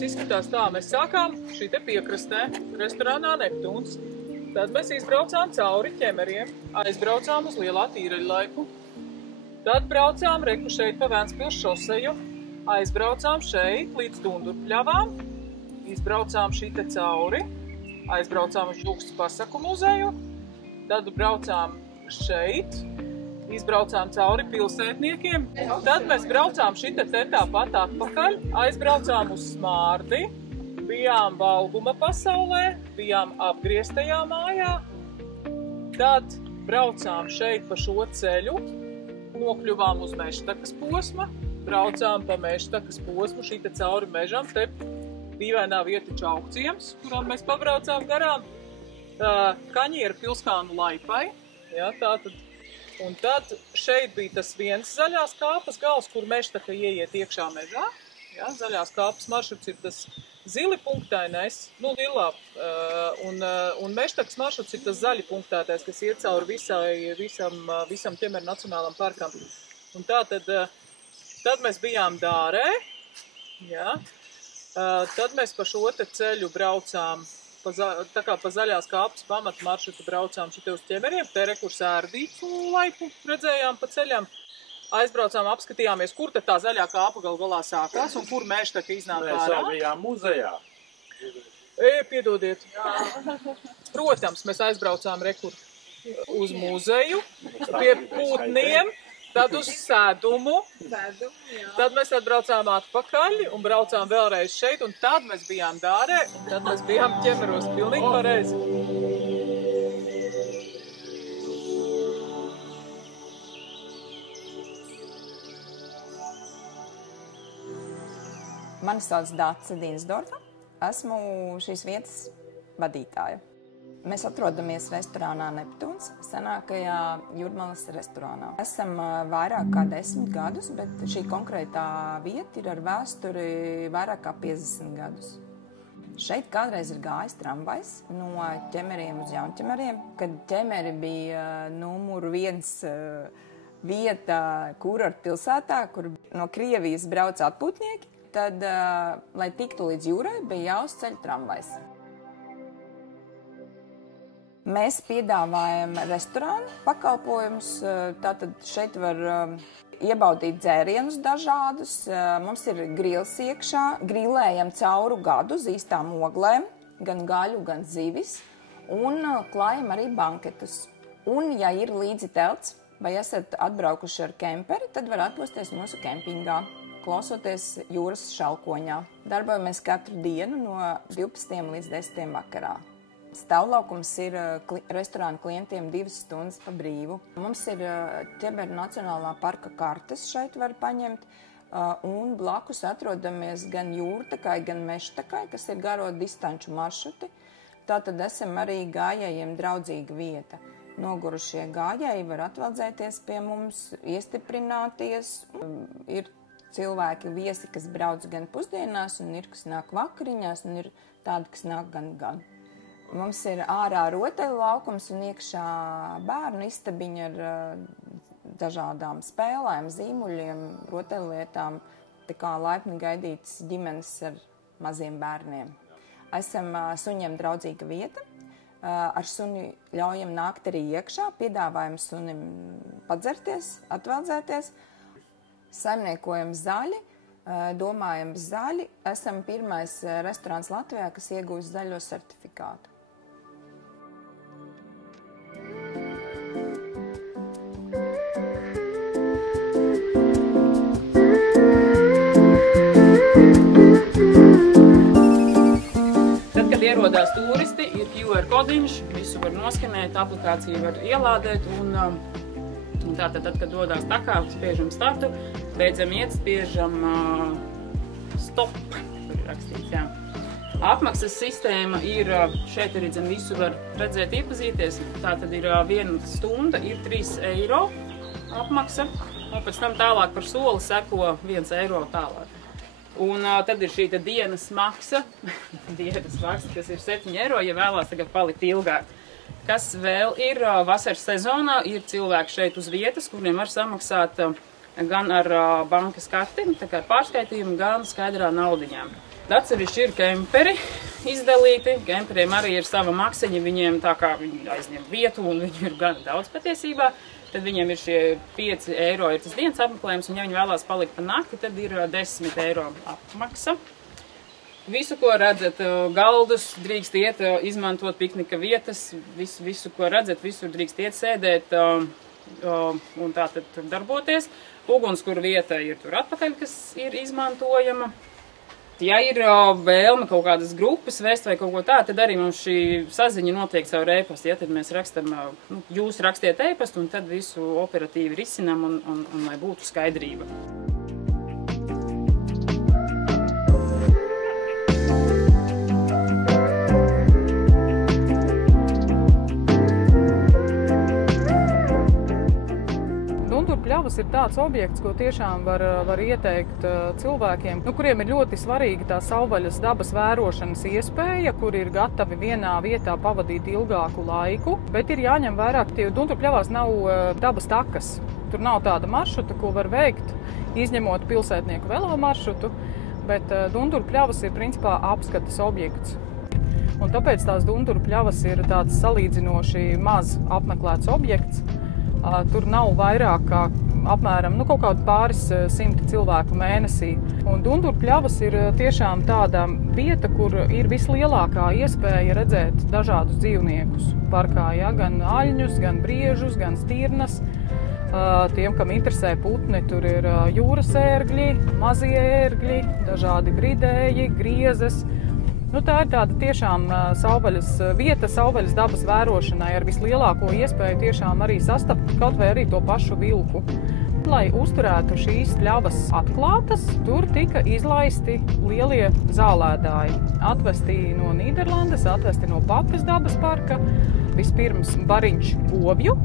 tas izskatās tā. Mēs sākām šī te piekrastē, restorānā Neptūns. Tad mēs izbraucām cauri ķemeriem, aizbraucām uz Lielā Tīreļlaiku. Tad braucām reku šeit pa Ventspils šoseju, aizbraucām šeit līdz Dundurpļavām, izbraucām šī te cauri, aizbraucām uz Žukstas pasaku muzeju, tad braucām šeit, izbraucām cauri pilsētniekiem, tad mēs braucām šī te tāpat atpakaļ, aizbraucām uz Smārdi, bijām Valguma pasaulē, bijām apgrieztajā mājā, tad braucām šeit pa šo ceļu, nokļuvām uz Mežtakas posma, braucām pa Mežtakas posmu, šī te cauri mežam, te dīvainā vieta Čaukciems, kurām mēs pabraucām garām, Kaņieru Pilskānu laipai, ja, tātad. Un tad šeit bija tas viens zaļās kāpas gals, kur Mežtaka ieiet iekšā mežā, ja, zaļās kāpas maršruts ir tas zili punktainais, nu lilā, un Mežtakas maršruts ir tas zaļi punktētais, kas iet cauri visam Ķemeru nacionālam parkam. Un tā tad mēs bijām Dārē, ja, tad mēs pa šo te ceļu braucām, tā kā pa zaļās kāpas pamata maršrutu braucām šite uz Ķemeriem, te re, kur Sērdīcu laiku redzējām pa ceļam. Aizbraucām, apskatījāmies, kur tad tā zaļā kāpa gal galā sākās un kur Mežtaka iznāk ārā. Mēs jau bijām muzejā. Piedodiet. Protams, mēs aizbraucām rekur uz muzeju, pie putniem, tad uz sēdumu, tad mēs atbraucām atpakaļ un braucām vēlreiz šeit, un tad mēs bijām Dārē, un tad mēs bijām Ķemeros, pilnīgi pareizi. Mani sauc Dāca Dīnsdorfa. Esmu šīs vietas vadītāja. Mēs atrodamies restorānā Neptūns, senākajā Jūrmalas restorānā. Esam vairāk kā 10 gadus, bet šī konkrētā vieta ir ar vēsturi vairāk kā 50 gadus. Šeit kādreiz ir gājis tramvajs no Ķemeriem uz Jaunķemeriem, kad Ķemeri bija numuru 1 vieta Kurortu pilsētā, kur no Krievijas brauc atpūtnieki. Tad, lai tiktu līdz jūrai, bija jāuzceļ tramvajs. Mēs piedāvājam restorānu pakalpojumus, tātad šeit var iebaudīt dzērienus dažādus. Mums ir grils iekšā, grilējam cauru gadu uz īstām oglēm, gan gaļu, gan zivis, un klājam arī banketus. Un, ja ir līdzi telts, vai esat atbraukuši ar kemperi, tad var atpūsties mūsu kempingā, klausoties jūras šalkoņā. Darbojamies katru dienu no 12 līdz 10 vakarā. Stāvlaukums ir restorāna klientiem 2 stundas pa brīvu. Mums ir Ķemeru nacionālā parka kartes šeit var paņemt, un blakus atrodamies gan Jūrtakai, gan Mežtakai, kas ir garo distanču maršruti. Tātad esam arī gājējiem draudzīga vieta. Nogurušie gājēji var atveldzēties pie mums, iestiprināties. Ir cilvēki viesi, kas brauc gan pusdienās, un ir, kas nāk vakariņās, un ir tādi, kas nāk gan. Mums ir ārā rotaļu laukums un iekšā bērnu istabiņa ar dažādām spēlēm, zīmuļiem, rotaļlietām, tā kā laipni gaidītas ģimenes ar maziem bērniem. Esam suņiem draudzīga vieta. Ar suni ļaujam nākt arī iekšā, piedāvājam sunim padzerties, atveldzēties. Saimniekojam zaļi, domājam zaļi. Esam pirmais restorāns Latvijā, kas iegūst zaļo certifikātu. Tad, kad ierodās turisti, ir QR kodiņš, visu var noskanēt, aplikāciju var ielādēt un tātad, tad, kad dodās takā, spiežam startu, beidzam iet, spiežam stop, tur ir rakstīts, jā. Apmaksas sistēma ir, šeit arī dzen visu var redzēt, iepazīties, tātad ir 1 stunda, ir 3 eiro apmaksa, un pēc tam tālāk par soli seko 1 eiro tālāk. Un tad ir šī dienas maksa, kas ir 7 eiro, ja vēlās tagad palikt ilgāk. Kas vēl ir vasaras sezonā, ir cilvēki šeit uz vietas, kuriem var samaksāt gan ar bankas karti, tā kā ar pārskaitījumu, gan skaidrā naudiņām. Atsevišķi ir kemperi izdalīti. Kemperiem arī ir sava makseņa, viņiem tā kā viņi aizņem vietu un viņi ir gan daudz patiesībā. Tad viņiem ir šie 5 eiro ir tas dienas apmeklējums, un ja viņi vēlās palikt pa nakti, tad ir 10 eiro apmaksa. Visu, ko redzat, galdus drīkst iet, izmantot piknika vietas, visu, ko redzat, visur drīkst iet sēdēt un tā tad tur darboties. Ugunskura vieta ir tur atpakaļ, kas ir izmantojama. Ja ir vēlme kaut kādas grupas vest vai kaut ko tā, tad arī mums šī saziņa notiek caur e-pastu. Ja, tad mēs rakstam, jūs rakstiet e-pastu un tad visu operatīvi risinam un lai būtu skaidrība. Pļavas ir tāds objekts, ko tiešām var ieteikt cilvēkiem, kuriem ir ļoti svarīga tā savvaļas dabas vērošanas iespēja, kur ir gatavi vienā vietā pavadīt ilgāku laiku, bet ir jāņem vērā, ka Dunduru pļavās nav dabas takas. Tur nav tāda maršruta, ko var veikt, izņemot pilsētnieku velo maršrutu, bet Dunduru pļavas ir principā apskates objekts. Un tāpēc tās Dunduru pļavas ir tāds salīdzinoši maz apmeklēts objekts. Tur nav vairāk kā apmēram kaut kādu pāris simti cilvēku mēnesī. Un Dunduru pļavas ir tiešām tāda vieta, kur ir vislielākā iespēja redzēt dažādus dzīvniekus parkā. Ja? Gan aļņus, gan briežus, gan stirnas. Tiem, kam interesē putni, tur ir jūras ērgļi, mazie ērgļi, dažādi bridēji, griezes. Tā ir tāda tiešām savvaļas vieta, savvaļas dabas vērošanai ar vislielāko iespēju tiešām arī sastapt kaut vai arī to pašu vilku. Lai uzturētu šīs pļavas atklātas, tur tika izlaisti lielie zālēdāji. Atvesti no Nīderlandes, atvesti no Papes dabas parka, vispirms bariņš govju,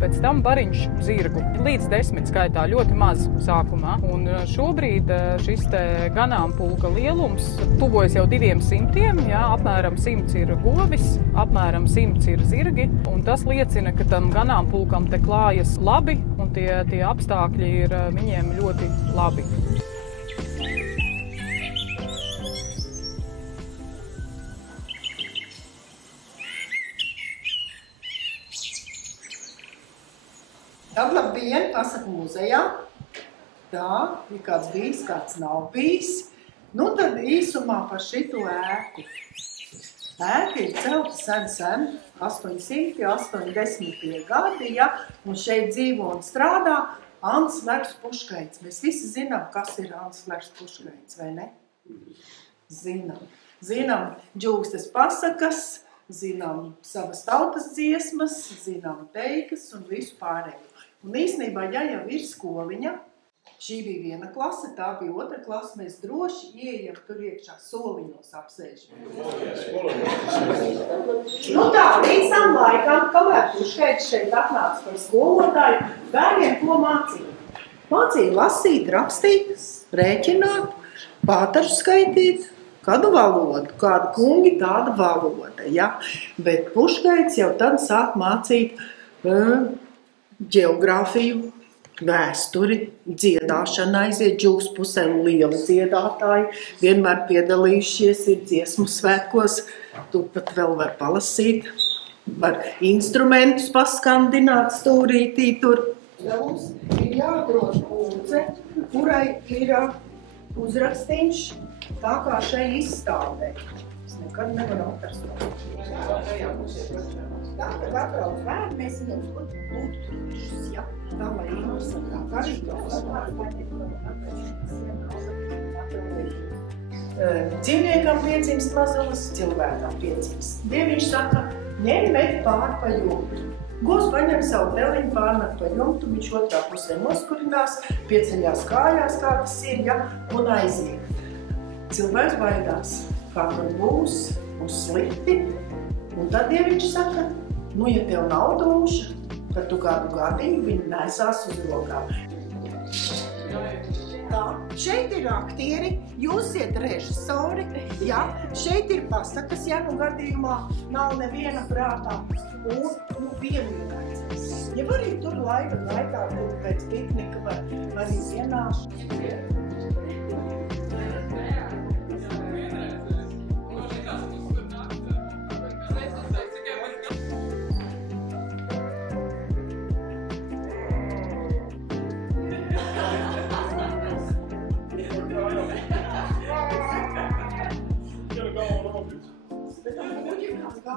pēc tam bariņš zirgu. Līdz 10 skaitā, ļoti maz sākumā. Un šobrīd šis te ganāmpulka lielums tuvojas jau 200, ja, apmēram 100 ir govis, apmēram 100 ir zirgi. Un tas liecina, ka tam ganāmpulkam te klājas labi un tie apstākļi ir viņiem ļoti labi. Tad labdien, pasaku muzejā. Tā, ir kāds bijis, kāds nav bijis. Tad īsumā par šito ēku. Ēka ir celta sen, 880. gadi, ja, un šeit dzīvo un strādā Anslers Puškaits. Mēs visi zinām, kas ir Anslers Puškaits, vai ne? Zinām. Zinām džūkstes pasakas, zinām savas tautas dziesmas, zinām teikas un visu pārējo. Un īstenībā, ja jau ir skoliņa, šī bija viena klase, tā bija otra klase, mēs droši ieejam tur iekšā soliņos apsēžam. Tā, līdz tam laikam, kamēr Puškaits šeit atnāca par skolotāju, bērniem ko mācīja? Mācīja lasīt, rakstīt, rēķināt, pātaru skaitīt, kādu valodu, kādu kungi tāda valoda, ja? Bet Puškaits jau tad sāk mācīt ģeogrāfiju, vēsturi, dziedāšanu, aiziet džūks pusē lieli dziedātāji, vienmēr piedalījušies ir dziesmu svētkos, tu pat vēl var palasīt, var instrumentus paskandināt stūrītī tur. Mums ir jāatrod kūce, kurai ir uzrakstīņš, tā kā šeit izstāvē. Es nekad nevaru atrast. Tā, kad atbrauc bērni, mēs viņam būtu trušas, ja? Tā, lai interesantāk arī dzīvniekam piedzimst mazulis, cilvēkam piedzimst. Dieviņš saka, ņem met pār pa jumtu. Govs paņem savu teliņu, pārmet pa jumtu, viņš otrā pusē noskurinās, pieceļās kājās, kā tas ir, ja? Un aiziet. Cilvēks baidās, kā tur būs slikti. Un tad Dieviņš saka, ja tev nav duša, tad tu kādu gadiņu viņu nesās uz rokām. Tā, šeit ir aktieri, jūs iet režisori, ja, šeit ir pasakas, ja gadījumā nav neviena prātā, un vienīgais. Ja arī tur laika gaitā, tur pēc piknika var arī ienākt.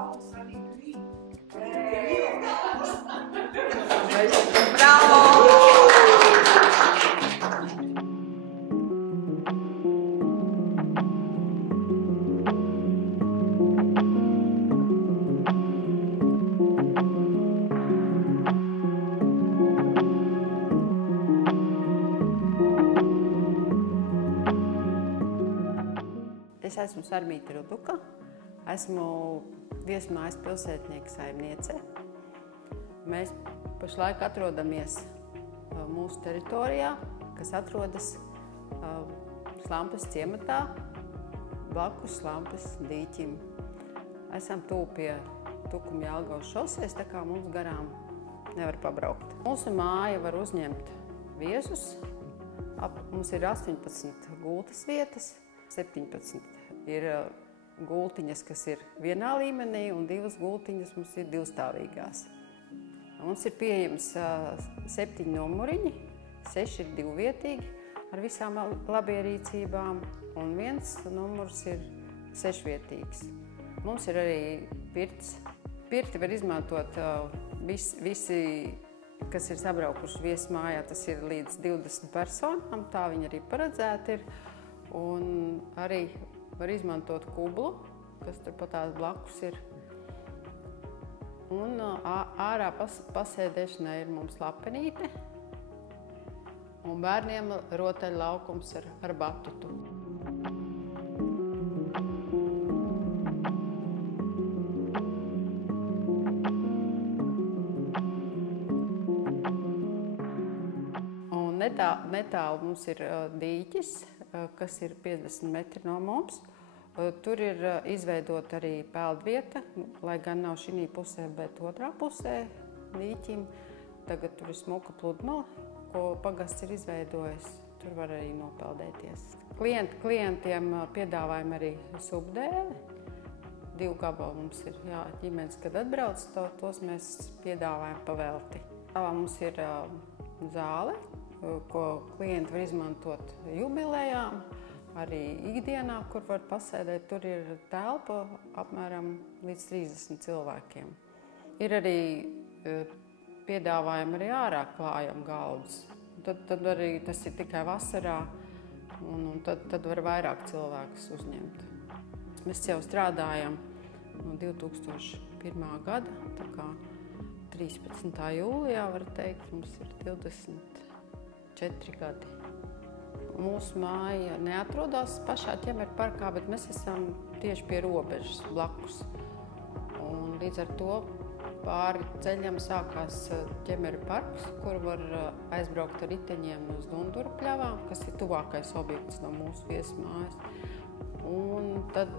balvas arī grib. Bravo! Es esmu Sarmīta Ruduka, esmu viesmājas pilsētnieka saimniece. Mēs pašlaik atrodamies mūsu teritorijā, kas atrodas Slampas ciematā, blakus Slampas dīķim. Esam tuvu pie Tukuma Jelgavas šosejas, tā kā mums garām nevar pabraukt. Mūsu māja var uzņemt viesus. Mums ir 18 gultas vietas, 17 ir gultiņas, kas ir vienā līmenī, un 2 gultiņas mums ir divstāvīgās. Mums ir pieejams 7 numuriņi, 6 ir divvietīgi ar visām labierīcībām, un 1 numurs ir 6vietīgs. Mums ir arī pirts. Pirti var izmantot visi, kas ir sabraukuši viesmājā, tas ir līdz 20 personām, tā viņi arī paredzēti ir. Un arī var izmantot kublu, kas turpatās blakus ir. Un ārā pasēdēšanai ir mums lapenīte un bērniem rotaļlaukums ar batutu. Un netālu mums ir dīķis, kas ir 50 metri no mums. Tur ir izveidota arī peldvieta, lai gan nav šī pusē, bet otrā pusē dīķim. Tagad tur ir smuka pludmale, ko pagasts ir izveidojis. Tur var arī nopeldēties. Klientiem piedāvājam arī subdēli. 2 gabali mums ir ģimenes, kad atbrauc, tos mēs piedāvājam pavelti. Mums ir zāle, ko klienti var izmantot jubilejām, arī ikdienā, kur var pasēdēt. Tur ir telpa apmēram līdz 30 cilvēkiem. Ir arī piedāvājumi arī ārā klājam galdus. Tad arī tas ir tikai vasarā, un tad var vairāk cilvēkus uzņemt. Mēs jau strādājam no 2001. gada, tā kā 13. jūlijā, var teikt, mums ir 24 gadi. Mūsu māja neatrodas pašā ķemeru parkā, bet mēs esam tieši pie robežas blakus. Un līdz ar to pāri ceļam sākās ķemeru parks, kur var aizbraukt ar riteņiem uz Dunduru pļavām, kas ir tuvākais objekts no mūsu viesmājas. Un tad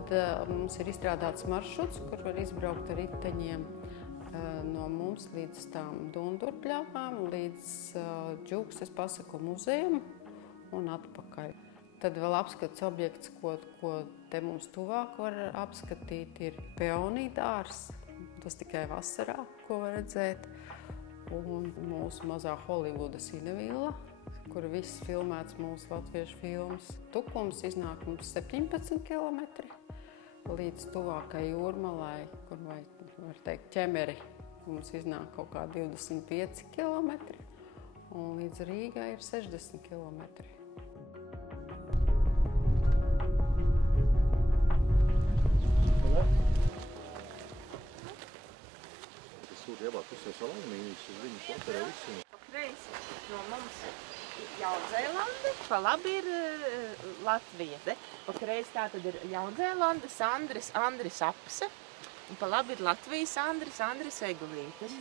mums ir izstrādāts maršruts, kur var izbraukt ar riteņiem no mums līdz tām Dunduru pļavām, līdz Džūkstes pasaku muzejam un atpakaļ. Tad vēl apskats objekts, ko te mums tuvāk var apskatīt, ir peonīdārs. Tas tikai vasarā, ko var redzēt. Un mūsu mazā Holivuda Cinevilla, kur viss filmēts mūsu latviešu filmas. Tukums iznāk mums 17 kilometri līdz tuvākai Jūrmalai, kur var teikt ķemeri. Mums iznāk kaut kā 25 kilometri, un līdz Rīgai ir 60 kilometri. Iebāt pusies alumīnijas uz viņu šoterē visu. Pa kreisi no mums ir Jaunzēlande, pa labi ir Latvija. Pa kreisi tā tad ir Jaunzēlande, Andris Apse, un pa labi ir Latvijas Andris Egulītis.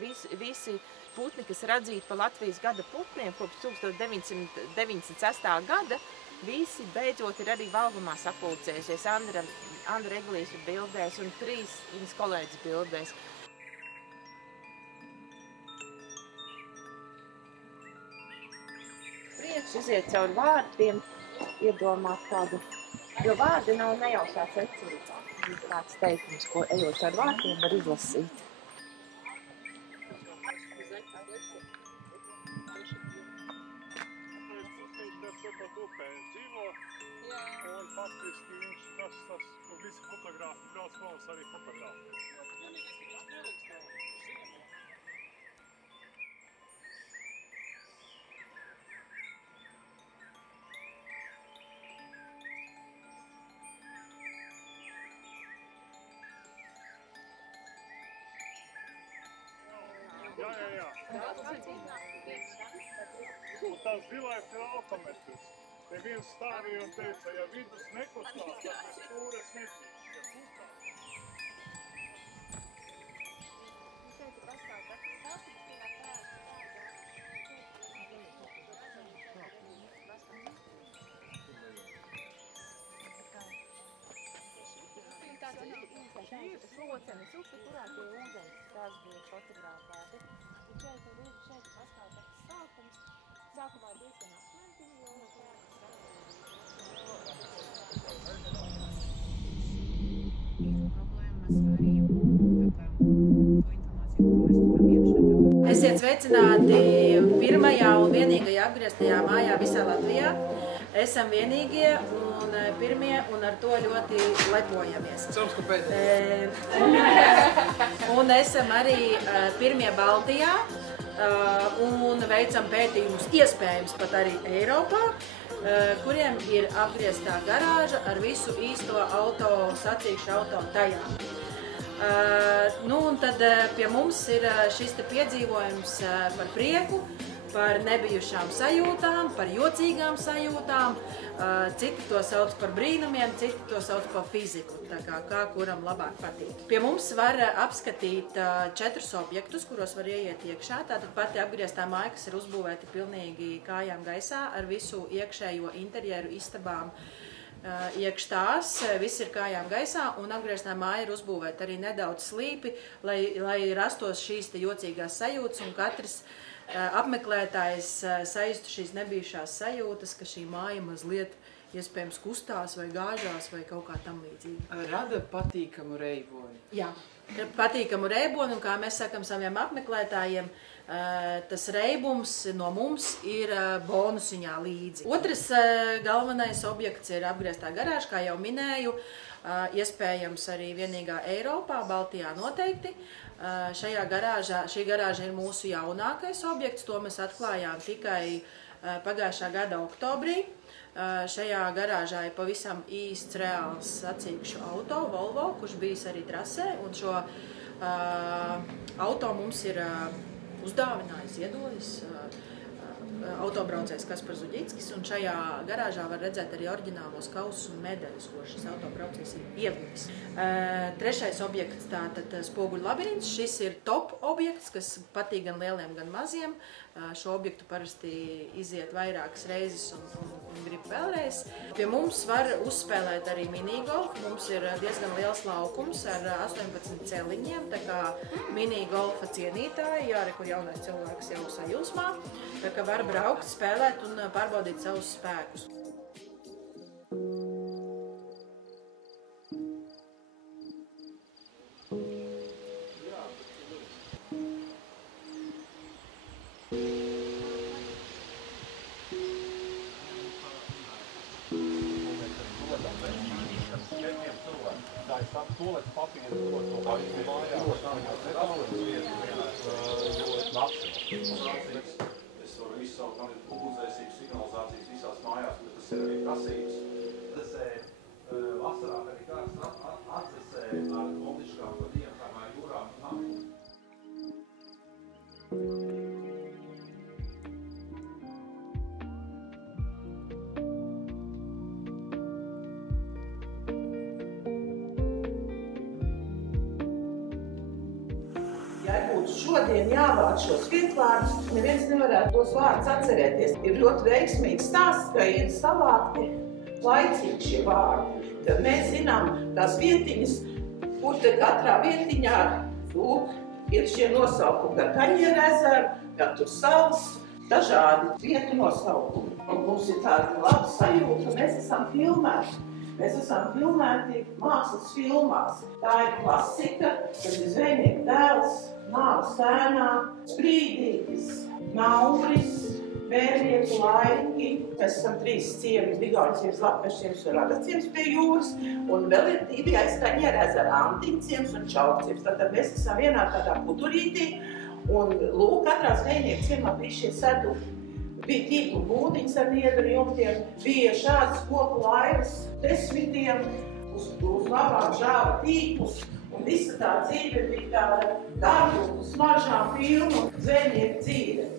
Visi putni, kas radzīti pa Latvijas gada putniem kopš 1996. gada, visi beidzot ir arī valvumā sapulcējušies. Andra Egulīša bildēs un 3 viņas kolēģis bildēs. Iziet caur vārdiem, iedomāt kādu, jo vārdi nav nejaušā secībā. Ir kāds teikums, ko ejot caur vārdiem var izlasīt. Viņš tur pat upē dzīvo, un faktiski viņš tas visi fotogrāfi brauc malas arī fotogrāfi. Jā. Un tās zilais ir alkometrs. Te viens stāvīja un teica, ja vidus nekustās, tad es stūres netīšu. Slocenes upe, kurā tie ūdens tās bija fotografēti. Un šeit ir atkal tāds sākums. Sākumā diezgan apmēntīgi, jo ir problēmas arī tā kā to informāciju, ko mēs turam iekšā. Esiet sveicināti pirmajā un vienīgajā apgrieztajā mājā visā Latvijā. Esam vienīgie un pirmie un ar to ļoti lepojamies. Un esam arī pirmie Baltijā un veicam pētījumus iespējams pat arī Eiropā, kuriem ir apgrieztā garāža ar visu īsto auto, sacīkšu auto tajā. Nu un tad pie mums ir šis te piedzīvojums par prieku, par nebijušām sajūtām, par jocīgām sajūtām. Citi to sauc par brīnumiem, citi to sauc par fiziku, tā kā kuram labāk patīk. Pie mums var apskatīt 4 objektus, kuros var ieiet iekšā. Tātad pati apgrieztā māja, kas ir uzbūvēta pilnīgi kājām gaisā ar visu iekšējo interjeru istabām. Iekš tās, viss ir kājām gaisā, un apgrieztā māja ir uzbūvēta arī nedaudz slīpi, lai rastos šīs te jocīgās sajūtas, un katrs apmeklētājs sajustu šīs nebijušās sajūtas, ka šī māja mazliet iespējams kustās vai gāžās vai kaut kā tam līdzīgi. Rada patīkamu reiboni. Jā, patīkamu reiboni, un kā mēs sakam saviem apmeklētājiem, tas reibums no mums ir bonusiņā līdzi. Otrs galvenais objekts ir apgrieztā garāža, kā jau minēju, iespējams arī vienīgā Eiropā, Baltijā noteikti. Šī garāža ir mūsu jaunākais objekts, to mēs atklājām tikai pagājušā gada oktobrī. Šajā garāžā ir pavisam īsts reāls sacīkšu auto, Volvo, kurš bijis arī trasē, un šo auto mums ir uzdāvinājis, iedojis autobraucējs Kaspars Zuģickis, un šajā garāžā var redzēt arī oriģinālos kausus un medaļus, ko šis autobraucējs ir ieguvis. Trešais objekts, tātad spoguļu labirints. Šis ir top objekts, kas patīk gan lieliem, gan maziem. Šo objektu parasti iziet vairākas reizes un grib vēlreiz. Pie mums var uzspēlēt arī minigolfu. Mums ir diezgan liels laukums ar 18 celiņiem, tā kā minigolfa cienītāji, jā, kur jaunais cilvēks jau sajūsmā, tā kā var braukt, spēlēt un pārbaudīt savus spēkus. Tolēs papīri, to paši mājās, es varu izsaukt, man ir publizēsības, signalizācijas visās mājās, bet tas ir arī prasības. Atzesē vasarā arī kāds atzesē ar kondiškām pa dienu, kamēr jūrām nav. Ja būtu šodien jāvāc šos vietvārdus, neviens nevarētu tos vārdus atcerēties. Ir ļoti veiksmīgs stāsts, ka ir savākti laicīgi šie vārdi. Tad mēs zinām tās vietiņas, kur te katrā vietiņā ir šie nosaukumi. Gan Kaņģera ezeru, gan tur salas, dažādi vietu nosaukumi. Un mums ir tāda laba sajūta, ka mēs esam filmēti. Mēs esam filmēti mākslas filmās. Tā ir klasika, kas ir Zvejnieka dēls, Nāves ēnā, Sprīdītis, Nauris, Vērnieku laiki. Mēs esam 3 ciemi, Vigauņu ciems, Latgaļu ciems un Ragaz ciems pie jūras. Un vēl ir 2 aizskaņi ar ezeru, Antiņu ciems un Čauku ciems. Tātad mēs esam vienā tādā puturītī. Un lūk, katrā zvejnieku ciemā bija šie sedumi. Bija tīklu būdiņas ar niedru jumtiem, bija šādas koku laivas 10, uz labām žāva tīklus. Un visa tā dzīve bija tāda darbu, smaržām pilnu zvejnieku dzīve.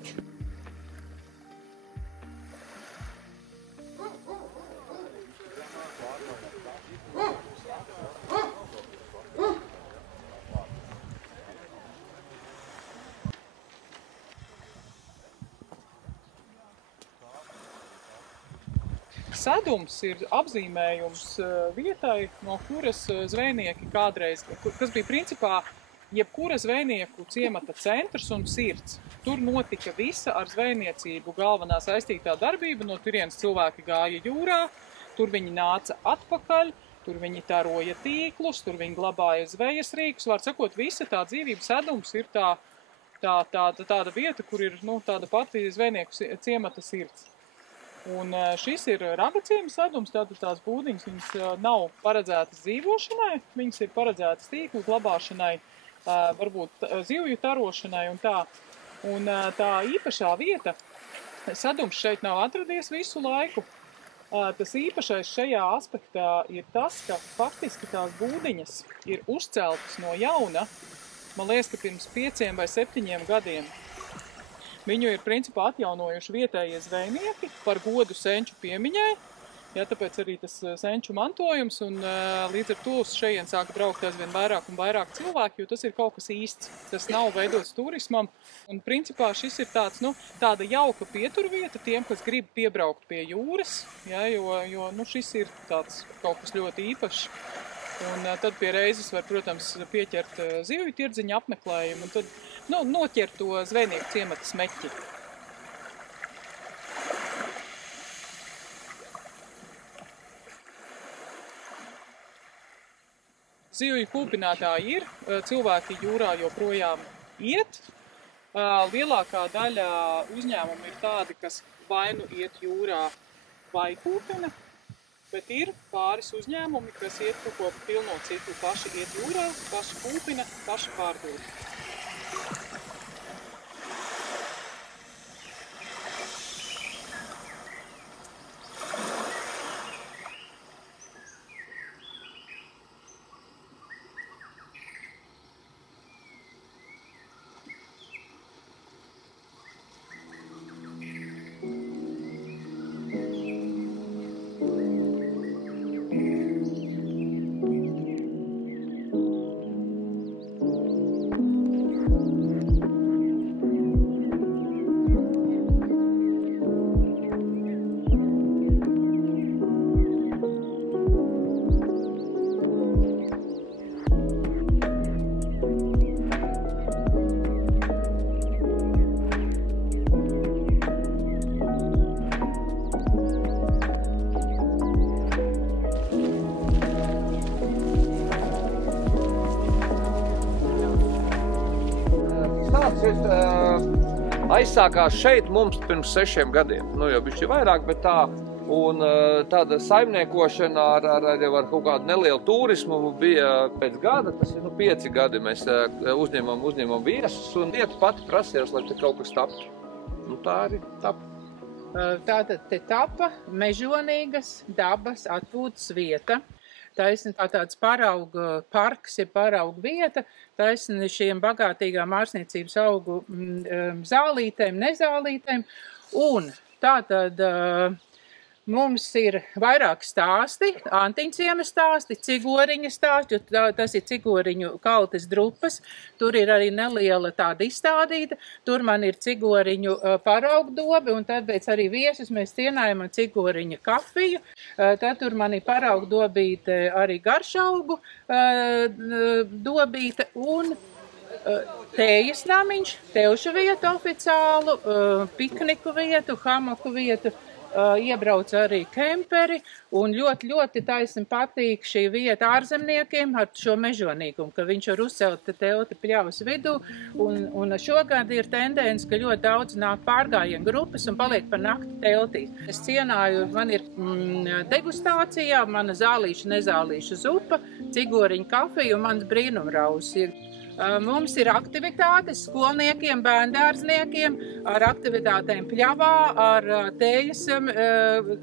Sedums ir apzīmējums vietai, no kuras zvejnieki kādreiz, kas bija principā jebkura zvejnieku ciemata centrs un sirds. Tur notika visa ar zvejniecību galvenā saistītā darbība, no turienes cilvēki gāja jūrā, tur viņi nāca atpakaļ, tur viņi taroja tīklus, tur viņi glabāja zvejas rīkus. Var sakot, visa tā dzīvības sedums ir tāda vieta, kur ir tāda pati zvejnieku ciemata sirds. Un šis ir ragaciemas sedums, tātad tās būdiņas, viņas nav paredzētas dzīvošanai, viņas ir paredzētas tīklu glabāšanai, varbūt zivju tarošanai un tā. Un tā īpašā vieta, sedums šeit nav atradies visu laiku. Tas īpašais šajā aspektā ir tas, ka faktiski tās būdiņas ir uzceltas no jauna, man liekas, ka pirms 5 vai 7 gadiem. Viņu ir principā atjaunojuši vietējie zvejnieki par godu senču piemiņai, tāpēc arī tas senču mantojums, un līdz ar to uz šejien sāk braukt aizvien vairāk un vairāk cilvēki, jo tas ir kaut kas īsts, tas nav veidots turismam, un principā šis ir tāda jauka pieturvieta tiem, kas grib piebraukt pie jūras, jo šis ir tāds kaut kas ļoti īpašs. Un tad pie reizes var, protams, pieķert zivju tirdziņu apmeklējumu un tad noķert to zvejnieku ciemata smeķi. Zivju kūpinātāji ir, cilvēki jūrā joprojām iet. Lielākā daļa uzņēmumu ir tādi, kas vai nu iet jūrā vai kūpina. Bet ir pāris uzņēmumi, kas iet kaut ko pilno citu. Paši iet jūrā, paši kūpina, paši pārdod. Aizsākās šeit mums pirms 6 gadiem, jau bišķi vairāk, bet tā, un tāda saimniekošana ar kaut kādu nelielu turismu bija pēc gada, tas ir 5 gadi, mēs uzņemam viesus, un vieta pati prasījās, lai te kaut kas taptu. Tā arī tapa. Tātad te tapa mežonīgas dabas atpūtas vieta. Taisni tāds parauga parks ir parauga vieta, taisni šiem bagātīgām ārsniecības augu zālītēm, nezālītēm. Un tātad mums ir vairāk stāsti, Antiņciemes stāsti, Cigoriņa stāsti, jo tas ir Cigoriņu kaltes drupas. Tur ir arī neliela tāda izstādīta, tur man ir Cigoriņu paraugdobe, un tāpēc arī viesus mēs cienājam ar Cigoriņa kafiju. Tad tur man ir paraugdobīte arī garšaugu dobīte un tējas namiņš, tevšu vietu oficiālu, pikniku vietu, hamaku vietu. iebrauc arī kemperi, un ļoti taisni patīk šī vieta ārzemniekiem ar šo mežonīgumu, ka viņš var uzcelt telti pļavas vidū, un šogad ir tendence, ka ļoti daudz nāk pārgājienu grupas un paliek par nakti teltīs. Es cienāju, man ir degustācijā, mana zālīša, nezālīša zupa, cigoriņa kafija un mans brīnumraus ir. Mums ir aktivitātes skolniekiem, bērndārzniekiem, ar aktivitātēm pļavā, ar tējas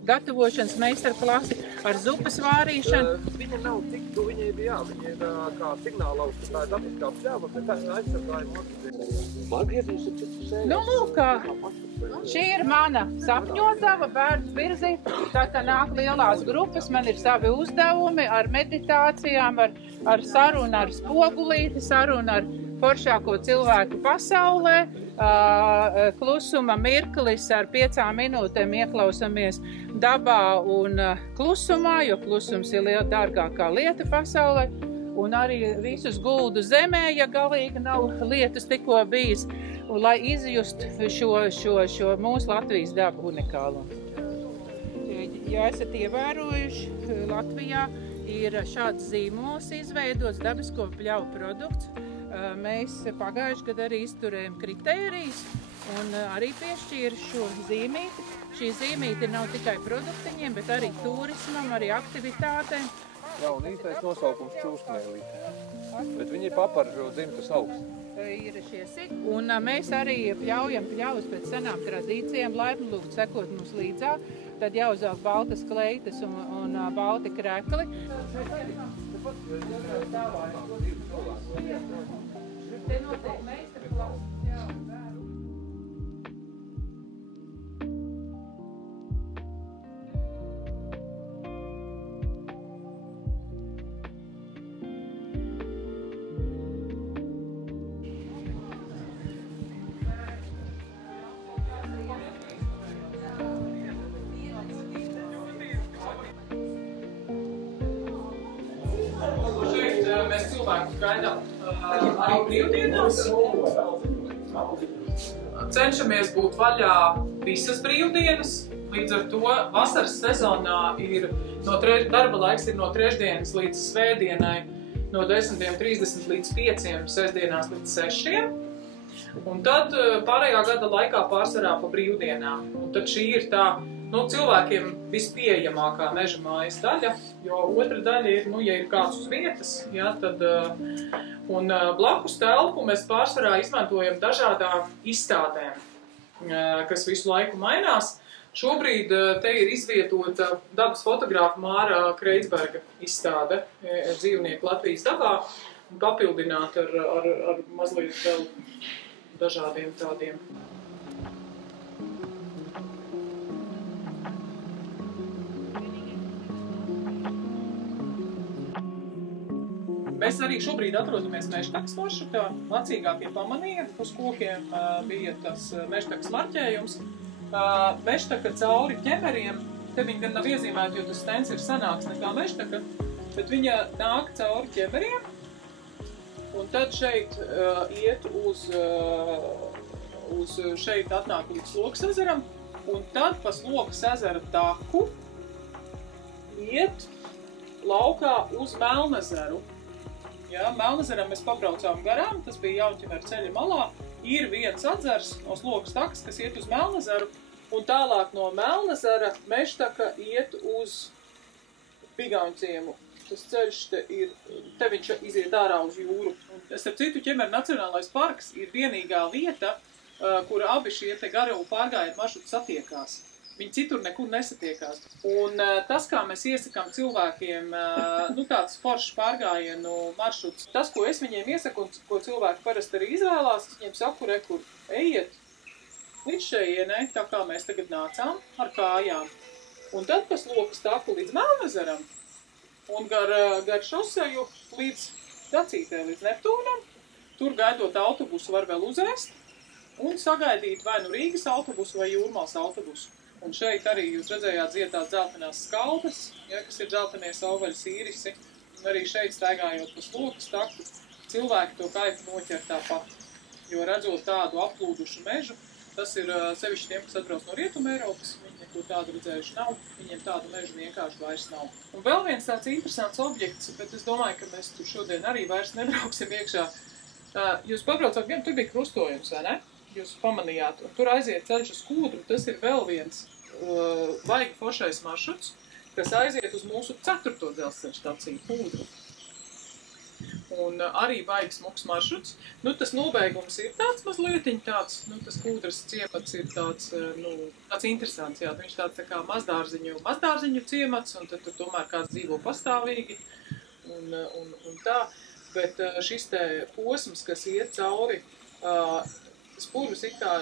gatavošanas meistarklasi, ar zupas vārīšanu. Viņa nav tik, viņai bija viņa ir kā signāla augs, tā ir dabiskā pļava, bet tā ir aizsargājuma. Margietis ir citu sēļu. Nu, lūk, šī ir mana sapņotava bērnu virzi, tā kā nāk lielās grupas, man ir savi uzdevumi ar meditācijām, ar sarunu ar spogulīti, sarunu ar foršāko cilvēku pasaulē, klusuma mirklis ar 5 minūtēm ieklausamies dabā un klusumā, jo klusums ir dārgākā lieta pasaulē, un arī visus guldu zemē, ja galīgi nav lietas tikko bijis, un lai izjust šo mūsu Latvijas dabu unikālumu. Ja esat ievērojuši, Latvijā ir šāds zīmols izveidots, dabisko pļavu produkts. Mēs pagājuši gadu arī izturējam kritērijas un arī piešķīra šo zīmīti. Šī zīmīti nav tikai produktiņiem, bet arī turismam, arī aktivitātēm. Jā, un īstais nosaukums čūskmēlīte. Bet viņi ir paparžo dzimtas augs. Ir šie siki. Un mēs arī pļaujam pļavus pēc senām tradīcijām, laipni lūgt sekot mums līdzā. Tad jāuzāk baltas kleitas un balti krekli. Te notiek meistarklases. Mēs cilvēkus gaidām arī brīvdienās. Cenšamies būt vaļā visas brīvdienas. Līdz ar to vasaras sezonā ir darba laiks ir no trešdienas līdz svētdienai, no 10:30 līdz 5, sestdienās līdz 6. Un tad pārējā gada laikā pārsvarā pa brīvdienām. Un tad šī ir tā cilvēkiem vispieejamākā meža mājas daļa, jo otra daļa ir, ja ir kāds uz vietas, tad, un blakus telpu mēs pārsvarā izmantojam dažādām izstādēm, kas visu laiku mainās. Šobrīd te ir izvietota dabas fotografa Māra Kreitsberga izstāde dzīvnieku Latvijas dabā, un papildināt ar mazliet vēl dažādiem tādiem. Mēs arī šobrīd atrodamies Mežtakas maršrutā. Lacīgākie pamanīja, uz kokiem bija tas Mežtakas marķējums. Mežtaka cauri ķemeriem, te viņa gan nav iezīmēta, jo tas stends ir sanāks nekā Mežtaka, bet viņa nāk cauri ķemeriem, un tad šeit iet uz šeit atnāk līdz Slokas ezeram, un tad pa Slokas ezera taku iet laukā uz Melnezeru. Melnezeram mēs pabraucām garām, tas bija Jaunķemeru ceļa malā. Ir viens atzars no Slokas takas, kas iet uz Melnezeru, un tālāk no Melnezera Mežtaka iet uz Bigauņciemu. Tas ceļš te viņš iziet ārā uz jūru. Starp citu, Ķemeru Nacionālais parks ir vienīgā vieta, kura abi šie te garie un pārgājienu maršruti satiekās. Viņi citur nekur nesatiekās. Un tas, kā mēs iesakām cilvēkiem, tāds foršs pārgājienu maršruts, tas, ko es viņiem iesaku un ko cilvēki parasti arī izvēlās, es viņiem saku, rekur, ejiet līdz šejienei, tā kā mēs tagad nācām ar kājām. Un tad pa Slokas taku līdz Melnezeram un gar šoseju līdz Dacītē, līdz Neptūnam. Tur gaidot autobusu var vēl uzēst un sagaidīt vai nu Rīgas autobusu vai Jūrmals autobusu. Un šeit arī jūs redzējāt zietās dzeltenās skaldas, kas ir dzeltenie savvaļas īrisi. Un arī šeit staigājot pa Slokas taku, cilvēki to kaifu noķer tāpat. Jo redzot tādu applūdušu mežu, tas ir sevišķi tiem, kas atbrauc no Rietuma Eiropas, viņi neko tādu redzējuši nav, viņiem tādu mežu vienkārši vairs nav. Un vēl viens tāds interesants objekts, bet es domāju, ka mēs tur šodien arī vairs nebrauksim iekšā. Jūs pabraucāt, gan tur bija krustojums, vai ne? Jūs pamanījāt, un tur aiziet ceļš uz Kūdru, tas ir vēl viens baigi foršais maršruts, kas aiziet uz mūsu 4. dzelzceļa staciju Kūdru. Un arī baigi smuks maršruts. Nu, tas nobeigums ir tāds mazlietiņ tāds, nu, tas Kūdras ciemats ir tāds, nu, tāds interesants, jā. Viņš tāds tā kā mazdārziņu ciemats, un tad tur tomēr kāds dzīvo pastāvīgi, un tā. Bet šis te posms, kas iet cauri, tas purvs ir kā,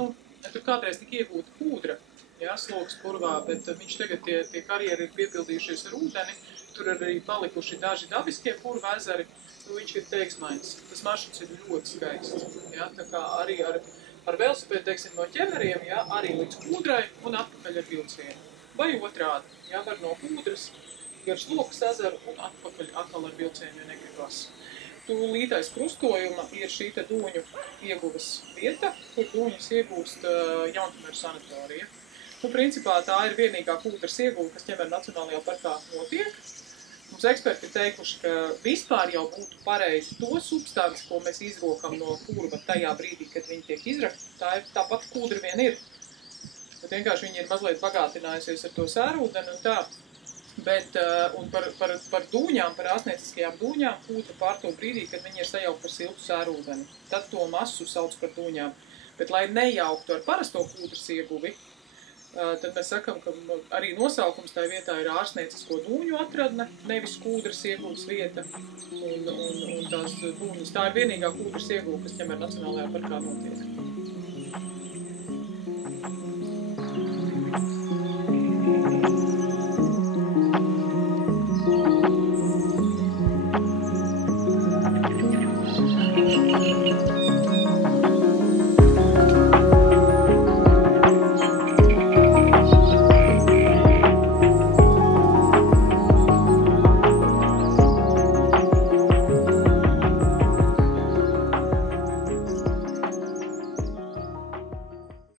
nu, tur kādreiz tika iegūta Kūdra, jā, slogas purvā, bet viņš tagad tie karjeri ir piepildījušies ar ūdeni. Tur arī palikuši daži dabiskie purva ezeri, nu viņš ir teiksmains. Tas maršruts ir ļoti skaists. Ja? Tā kā arī ar velosipēdu, teiksim, no Ķemeriem, ja? Arī līdz Kūdrai un atpakaļ ar vilcienu. Vai otrādi, ja? Var no Kūdras, gar Slokas ezeru un atpakaļ atkal ar vilcienu, ja negribas. Tūlītais krustojuma ir šī te dūņu ieguves vieta, kur dūņus iegūst Jaunkameru sanatorija. Nu, principā tā ir vienīgā Kūdras ieguve, kas Ķemeru Nacionālajā parkā notiek. Mums eksperti ir teikuši, ka vispār jau būtu pareizi to substanci, ko mēs izrokam no purva tajā brīdī, kad viņi tiek izrakti. Tā pati Kūdra vien ir. Bet vienkārši viņi ir mazliet bagātinājusies ar to sērūdeni un tā. Bet, un par dūņām, par āsnieciskajām dūņām, Kūdra pār to brīdī, kad viņi ir sajaukt par siltu sērūdeni. Tad to masu sauc par dūņām. Bet, lai nejauktu ar parasto Kūdras ieguvi, tad mēs sakam, ka arī nosaukums tajā vietā ir ārsniecisko dūņu atradne, nevis Kūdras iegūves vieta. Un tās dūņas, tā ir vienīgā Kūdras iegūve, kas Ķemeru Nacionālajā parkā notiek.